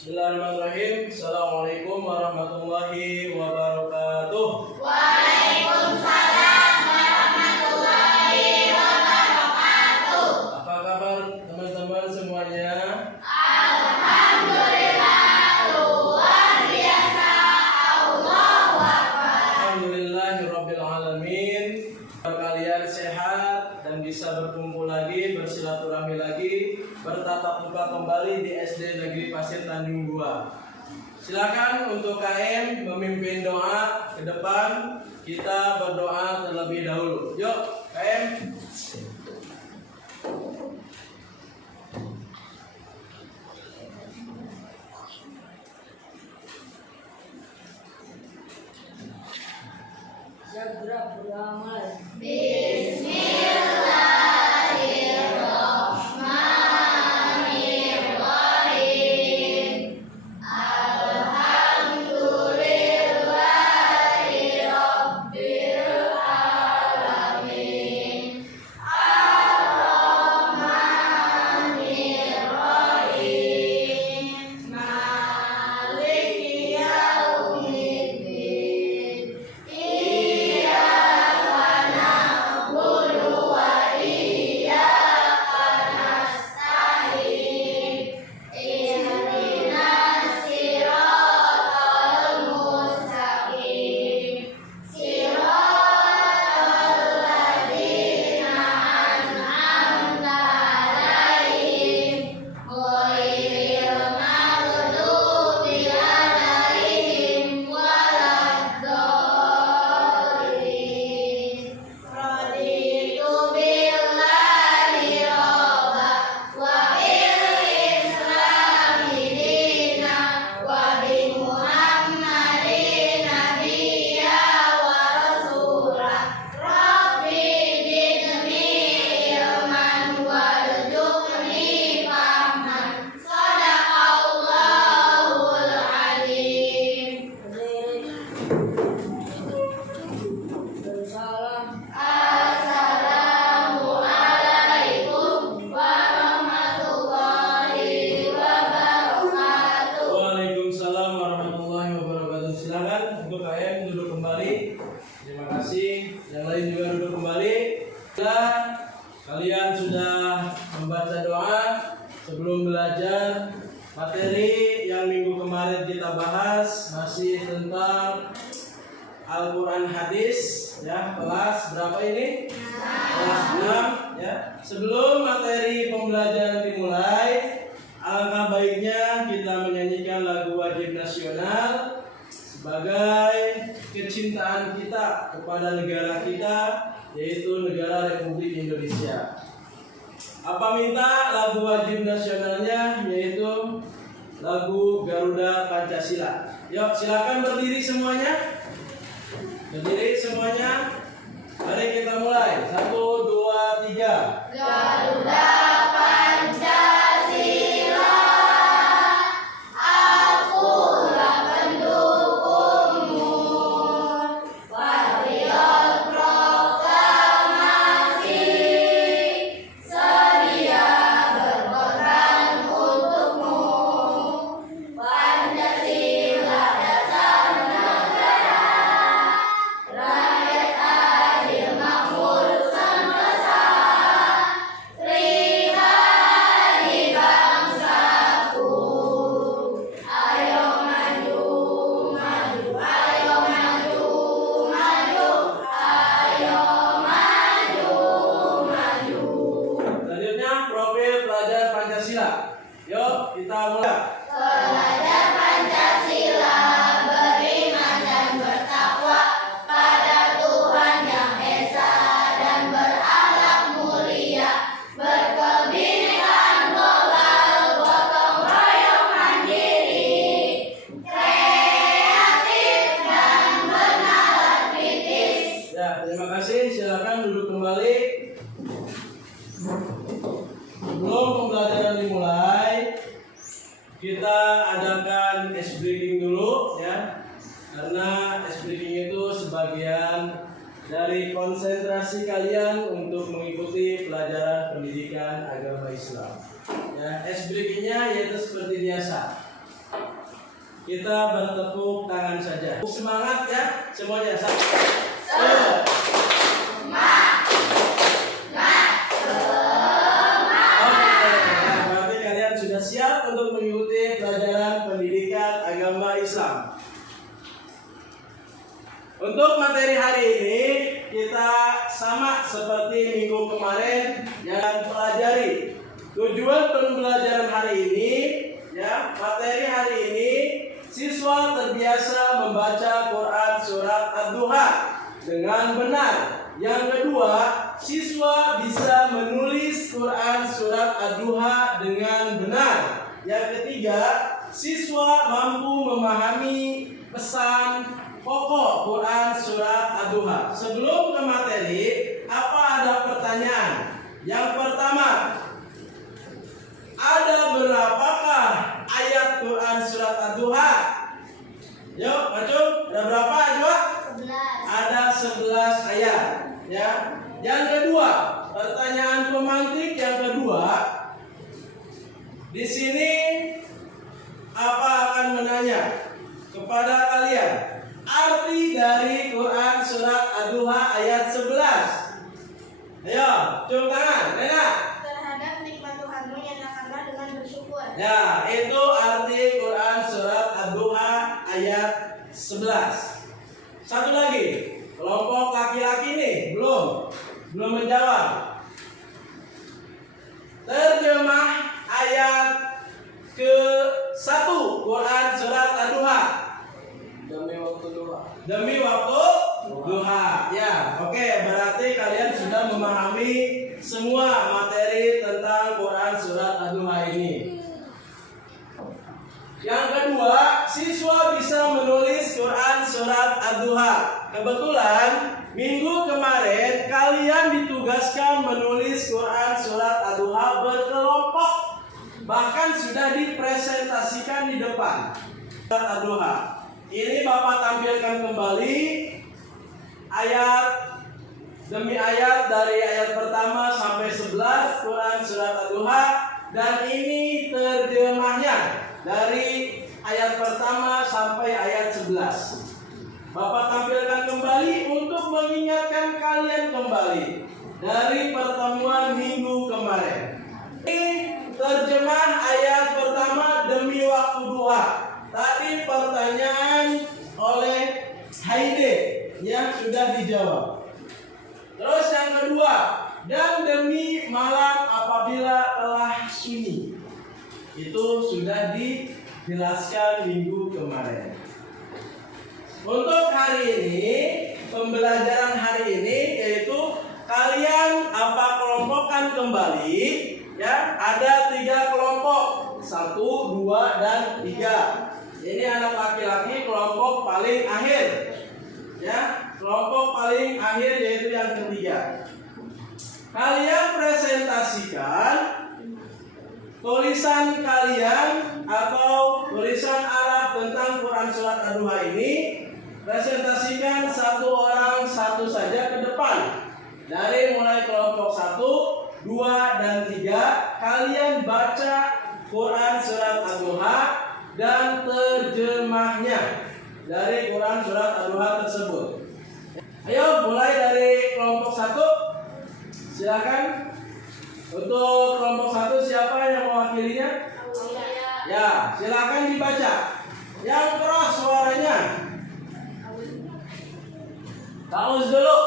Bismillahirrahmanirrahim. Assalamualaikum warahmatullahi wabarakatuh. Waalaikumsalam warahmatullahi wabarakatuh. Apa kabar teman-teman semuanya? Alhamdulillah, luar biasa. Allahu Akbar. Alhamdulillahirabbil alamin. Kalian sehat dan bisa berkumpul lagi, bersilaturahmi lagi, bertatap muka kembali di SD Negeri Pasir Tanjung 2. Silakan untuk KM memimpin doa ke depan. Kita berdoa terlebih dahulu. Yuk, KM. Segera beramal. Bismillahirrahmanirrahim. Alhamdulillahirabbil alamin. Ar-Rahmanirrahim. Maliki yaumiddin. Iyyaka na'budu wa iyyaka nasta'in. Ihdinas siratal mustaqim. Siratal ladzina an'amta 'alaihim ghairil maghdubi 'alaihim waladdallin. Raditu billahi robba wa bil islami dina wa bi Muhammadin nabiyya wa rasula. Rabbi zidni ilman warzuqni fahman. Shadaqallahul adzim. Salam. Assalamualaikum warahmatullahi wabarakatuh. Waalaikumsalam warahmatullahi wabarakatuh. Silakan untuk KM duduk kembali. Terima kasih. Yang lain juga duduk kembali. Kalian sudah membaca doa sebelum belajar. Materi yang minggu kemarin kita bahas masih tentang Al-Quran hadis, ya, kelas berapa ini? Kelas 6, ya. Sebelum materi pembelajaran dimulai, alangkah baiknya kita menyanyikan lagu wajib nasional sebagai kecintaan kita kepada negara kita, yaitu negara Republik Indonesia. Apa minta lagu wajib nasionalnya, yaitu lagu Garuda Pancasila. Yuk, silakan berdiri semuanya. Berdiri semuanya. Mari kita mulai. 1, 2, 3. Garuda Pancasila, akulah pendukungmu. Patriot proklamasi, sedia berkorban untukmu. Pancasila dasar negara, rakyat adil makmur sentosa. Pribadi bangsaku, ayo maju, maju, ayo maju, maju, ayo maju, maju. Selanjutnya profil pelajar Pancasila. Yuk, kita mulai. Pelajar Pancasila beriman dan bertakwa pada Tuhan Yang Esa dan berakhlak mulia, berkebinekaan global, gotong royong mandiri, kreatif dan bernalar kritis. Ya, terima kasih. Silakan duduk kembali. Sebelum pembelajaran dimulai, kita adakan ice breaking dulu, ya. Karena ice breaking itu sebagian dari konsentrasi kalian untuk mengikuti pelajaran pendidikan agama Islam. Ya, ice breakingnya yaitu seperti biasa. kita bertepuk tangan saja. Semangat ya semuanya. Berarti kalian sudah siap untuk mengikuti pelajaran pendidikan agama Islam. Untuk materi hari ini kita sama seperti minggu kemarin yang pelajari. Tujuan pembelajaran hari ini, ya, materi hari ini siswa terbiasa membaca Quran surat Ad-Duha dengan benar. Yang kedua, siswa bisa menulis Quran surat Ad-Duha dengan benar. Yang ketiga, siswa mampu memahami pesan pokok Quran surat Ad-Duha. Sebelum ke materi, apa ada pertanyaan? Yang pertama, ada berapakah ayat Quran surat Ad-Duha? Yuk, Acung, ada berapa coba? 11. Ada 11 ayat, ya. Yang kedua, pertanyaan pemantik yang kedua. Di sini apa akan menanya kepada kalian arti dari Quran surat Ad-Duha ayat 11. Ayo, cium tangan, Rena. Terhadap nikmat Tuhanmu nyatakanlah dengan bersyukur. Ya, itu arti Quran surat Ad-Duha ayat 11. Satu lagi, kelompok laki-laki nih belum menjawab. Terjemah ayat ke-1 Quran surat Ad-Duha. Demi waktu duha. Ya, oke, berarti kalian sudah memahami semua materi tentang Quran surat Ad-Duha ini. Yang kedua, siswa bisa menulis Quran surat Ad-Duha. Kebetulan minggu kemarin kalian ditugaskan menulis Quran surat Ad-Duha berkelompok. Bahkan sudah dipresentasikan di depan. Surat Ad-Duha. Ini Bapak tampilkan kembali ayat demi ayat dari ayat pertama sampai 11 Quran surat Ad-Duha, dan ini terjemahnya dari ayat pertama sampai ayat 11. Bapak tampilkan kembali untuk mengingatkan kalian kembali dari pertemuan minggu kemarin. Ini terjemah ayat pertama demi waktu duha. Tadi pertanyaan oleh Haide yang sudah dijawab. Terus yang kedua, dan demi malam apabila telah sunyi. Itu sudah dijelaskan minggu kemarin. Untuk hari ini, pembelajaran hari ini yaitu kalian kelompokkan kembali, ya, ada 3 kelompok, 1, 2, dan 3. Ini anak laki-laki kelompok paling akhir, ya, kelompok paling akhir yaitu yang ketiga. Kalian presentasikan tulisan kalian atau tulisan Arab tentang Quran surat Ad-Duha ini. Presentasikan satu orang satu saja ke depan. Dari mulai kelompok 1, 2, dan 3, kalian baca Quran surat Ad-Duha dan terjemahnya dari Quran surat Ad-Duha tersebut. Ayo mulai dari kelompok 1. Silakan. Untuk kelompok 1 siapa yang mewakilinya? Ya, silakan dibaca. Yang keras suaranya. Taus dulu.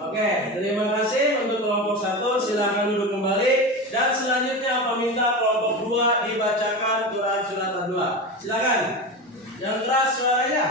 Oke, terima kasih untuk kelompok 1. Silakan duduk kembali. Dan selanjutnya peminta kelompok 2 dibacakan Quran surat Ad-Duha. Silakan. Yang keras suaranya.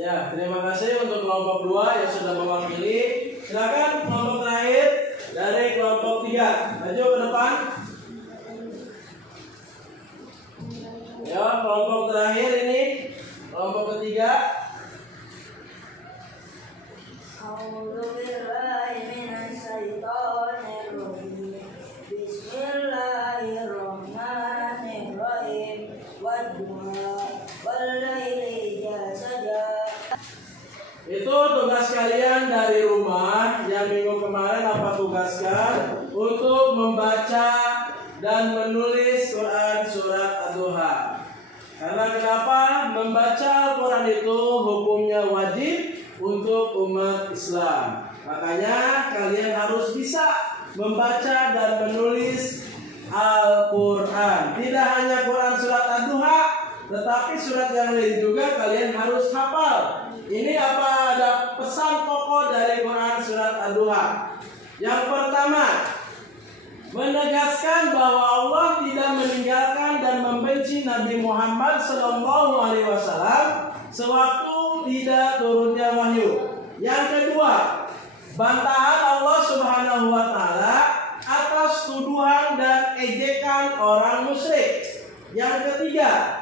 Ya, terima kasih untuk kelompok 2 yang sudah mewakili. Silakan kelompok terakhir dari kelompok 3. Maju ke depan. Ya, kelompok terakhir ini, kelompok ketiga. Bismillahirrahmanirrahim. Wadduha wallaili idza saja. Itu tugas kalian dari rumah yang minggu kemarin apa tugaskan untuk membaca dan menulis Quran surat Ad-Duha. Karena kenapa? Membaca Quran itu hukumnya wajib untuk umat Islam. Makanya kalian harus bisa membaca dan menulis Al-Quran. Tidak hanya Quran surat Ad-Duha, tetapi surat yang lain juga kalian harus hafal. Ini apa ada pesan pokok dari Quran surat Ad-Duha. Yang pertama, menegaskan bahwa Allah tidak meninggalkan dan membenci Nabi Muhammad SAW sewaktu tidak turunnya wahyu. Yang kedua, bantahan Allah Subhanahu wa taala atas tuduhan dan ejekan orang musyrik. Yang ketiga,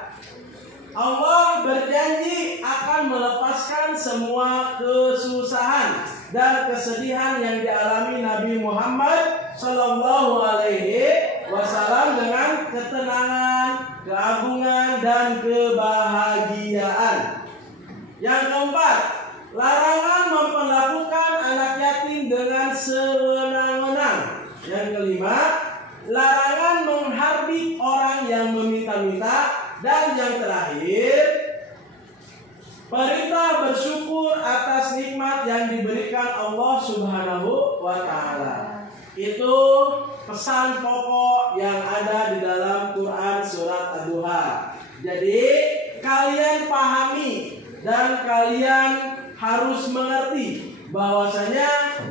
Allah berjanji akan melepaskan semua kesusahan dan kesedihan yang dialami Nabi Muhammad Sallallahu Alaihi Wasallam dengan ketenangan, keagungan, dan kebahagiaan. Yang keempat, larangan memperlakukan anak yatim dengan sewenang-wenang. Yang kelima, larangan menghardik orang yang meminta-minta. Dan yang terakhir, perintah bersyukur atas nikmat yang diberikan Allah Subhanahu wa taala. Itu pesan pokok yang ada di dalam Quran surat Ad-Duha. Jadi kalian pahami dan kalian harus mengerti bahwasanya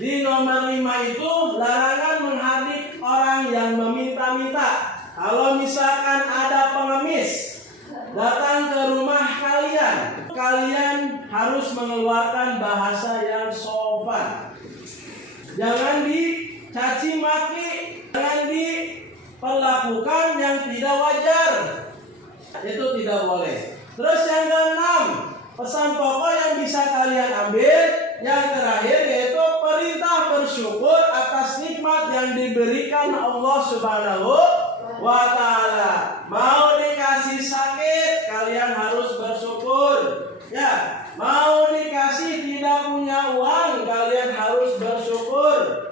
di nomor 5 itu larangan menghardik orang yang meminta-minta. Kalau misalkan ada pengemis datang ke rumah kalian, kalian harus mengeluarkan bahasa yang sopan. Jangan dicaci maki, jangan diperlakukan yang tidak wajar. Itu tidak boleh. Terus yang keenam, pesan pokok yang bisa kalian ambil, yang terakhir yaitu perintah bersyukur atas nikmat yang diberikan Allah Subhanahu wa ta'ala. Mau dikasih sakit, kalian harus bersyukur. Ya, mau dikasih tidak punya uang, kalian harus bersyukur.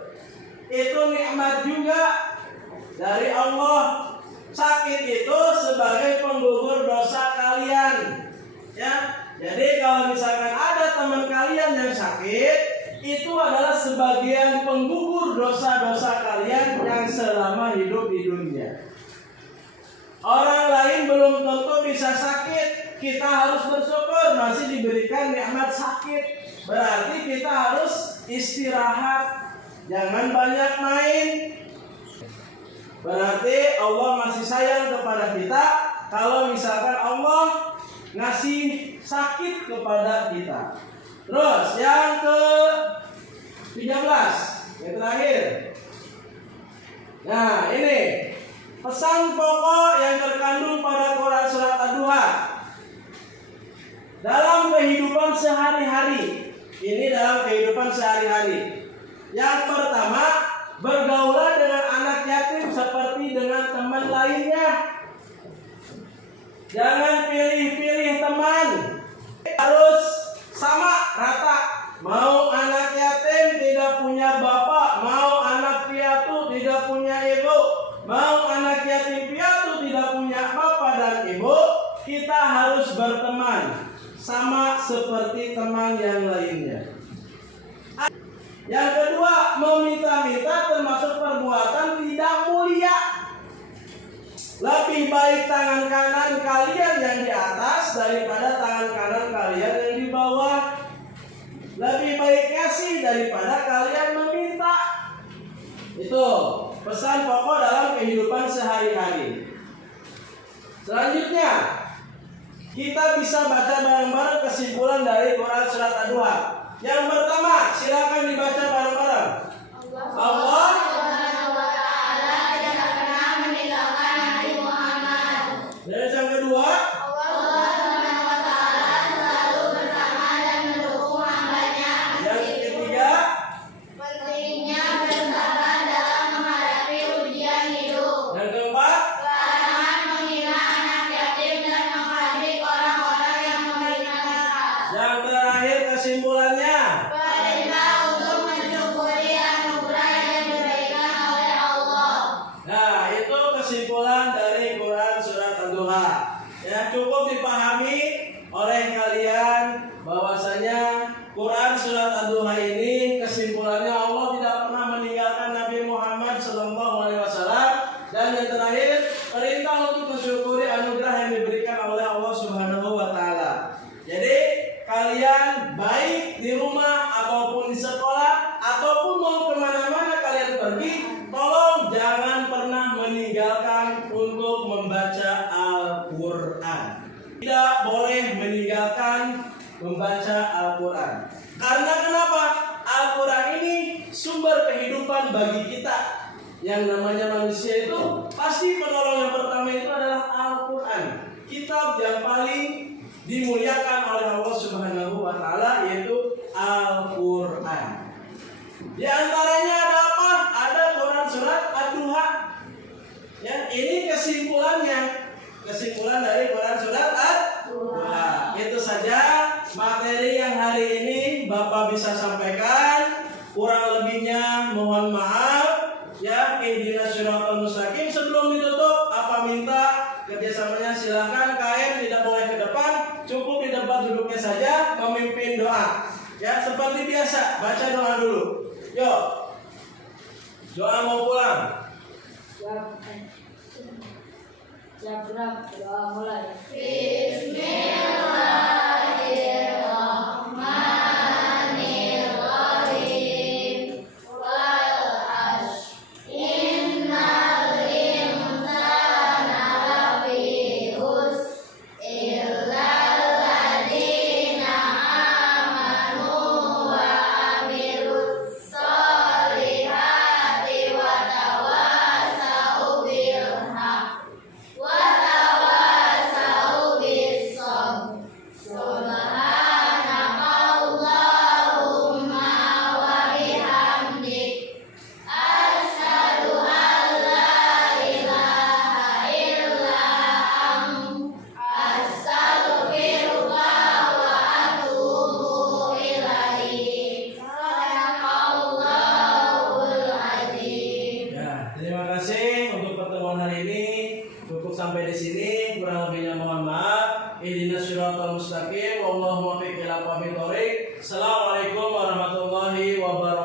Itu nikmat juga dari Allah. Sakit itu sebagai penggugur dosa kalian. Ya, jadi kalau misalkan ada teman kalian yang sakit, itu adalah sebagian penggugur dosa-dosa kalian yang selama hidup di dunia. Orang lain belum tentu bisa sakit, kita harus bersyukur masih diberikan nikmat sakit. Berarti kita harus istirahat, jangan banyak main. Berarti Allah masih sayang kepada kita kalau misalkan Allah ngasih sakit kepada kita. Terus yang ke-13, yang terakhir. Nah, ini pesan pokok yang terkandung pada Quran surat Ad-Duha dalam kehidupan sehari-hari. Ini dalam kehidupan sehari-hari. Yang pertama, bergaulah dengan anak yatim seperti dengan teman lainnya. Jangan pilih-pilih berteman. Harus sama rata. Mau anak yatim tidak punya bapak, mau anak piatu tidak punya ibu, mau anak yatim piatu tidak punya bapak dan ibu, kita harus berteman sama seperti teman yang lainnya. Yang kedua, meminta-minta termasuk perbuatan tidak mulia. Lebih baik tangan kanan kalian yang di atas daripada tangan kanan kalian yang di bawah. Lebih baik ngasih daripada kalian meminta. Itu pesan pokok dalam kehidupan sehari-hari. Selanjutnya, kita bisa baca bareng-bareng kesimpulan dari Quran Surat Ad-Duha. Yang pertama, silakan dibaca bareng-bareng. Allah dan yang kedua, yang ketiga, pentingnya bersabar dalam menghadapi ujian hidup. yang keempat, Larangan menghina anak yatim dan menghardik orang-orang yang menghina kita. yang terakhir kesimpulannya. Perintah untuk mensyukuri anugerah yang diberikan oleh Allah. Nah, itu kesimpulan dari Quran Surat Ad-Duha. Ya, cukup dipahami oleh kalian bahwasanya Quran Surat Ad-Duha ini kesimpulannya Allah tidak pernah meninggalkan Nabi Muhammad SAW. Dan yang terakhir, perintah untuk mensyukuri anugerah yang diberikan oleh Allah Subhanahu wa Ta'ala. Jadi, kalian baik di rumah ataupun di sekolah ataupun mau kemana-mana kalian pergi, tolong jangan pernah meninggalkan untuk membaca Al-Quran. Tidak boleh meninggalkan membaca Al-Quran. Karena kenapa? Al-Quran ini sumber kehidupan bagi kita. Yang namanya manusia itu pasti penolong yang pertama itu adalah Al-Quran, kitab yang paling dimuliakan oleh Allah Subhanahu wa Ta'ala, yaitu Al-Quran. Di antaranya ada apa? Ada Quran Surat Ad-Duha. Ya, ini kesimpulannya. Kesimpulan dari Quran Surat Ad-Duha. Itu saja materi yang hari ini Bapak bisa sampaikan. Kurang lebihnya mohon maaf. Ya, ihdinas siratal mustaqim. Sebelum ditutup, apa minta kerjasamanya silahkan. KM tidak boleh ke depan, cukup di tempat duduknya saja memimpin doa. Ya, seperti biasa, baca doa dulu. Yuk, doa mau pulang. Siap, doa mulai. Bismillahirrahmanirrahim. Wal ashr. Innal insana lafi khusr illa alladziina amanu wa amilus solihati wa tawasau bil haqq wa tawasau bis sabr. Subhanakallahumma wa bihamdik, asyhadu an la ilaha illa anta, astaghfiruka wa atubu ilaik. Sadaqallahul azim. Ya, terima kasih untuk pertemuan hari ini. Cukup sampai di sini. Kurang lebihnya mohon maaf. Ihdinas siratal mustaqim. Wallahu muwaffiq ila aqwamit thoriq. Assalamualaikum warahmatullahi wabarakatuh.